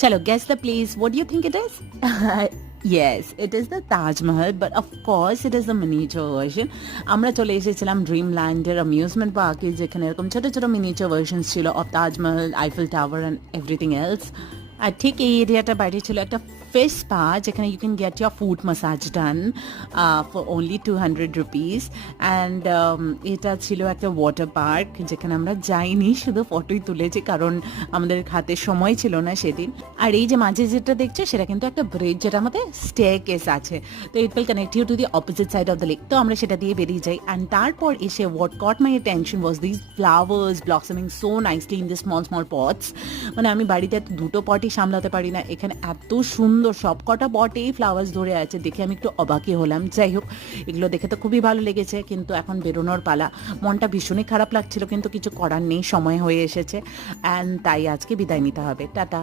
Chalo, guess the place. What do you think it is? Yes, it is the Taj Mahal, but of course it is the miniature version. আমরা চলে এসেছিলাম ড্রিমল্যান্ডের amusement পার্কে, যেখানে এরকম ছোট ছোট miniature versions ছিল of Taj Mahal, Eiffel tower and everything else. আর ঠিক এই এরিয়াটার বাইরে ছিল একটা ফিশ স্পা, যেখানে you can get your foot massage done for only 200 rupees. And এটা ছিল একটা ওয়াটার পার্ক, যেখানে আমরা যাইনি, শুধু ফটোই তুলেছি, কারণ আমাদের হাতে সময় ছিল না সেদিন। আর এই যে মাঝে যেটা দেখছো সেটা কিন্তু একটা ব্রিজ, যেটার মধ্যে স্টেয়ার কেস আছে, তো it will connect you to the opposite side of the lake. তো আমরা সেটা দিয়ে বেরিয়ে যাই। অ্যান্ড তারপর এসে what caught my attention was this flowers blossoming so nicely in the small small pots. মানে আমি বাড়িতে দুটো পটই সামলাতে পারি না, এখানে এত সুন্দর সব কটা পটেই ফ্লাওয়ার্স ধরে আছে, দেখে আমি একটু অবাকই হলাম। যাই হোক, এগুলো দেখে তো খুবই ভালো লেগেছে, কিন্তু এখন বেরোনোর পালা। মনটা ভীষণই খারাপ লাগছিল, কিন্তু কিছু করার নেই, সময় হয়ে এসেছে। অ্যান্ড তাই আজকে বিদায় নিতে হবে। টাটা।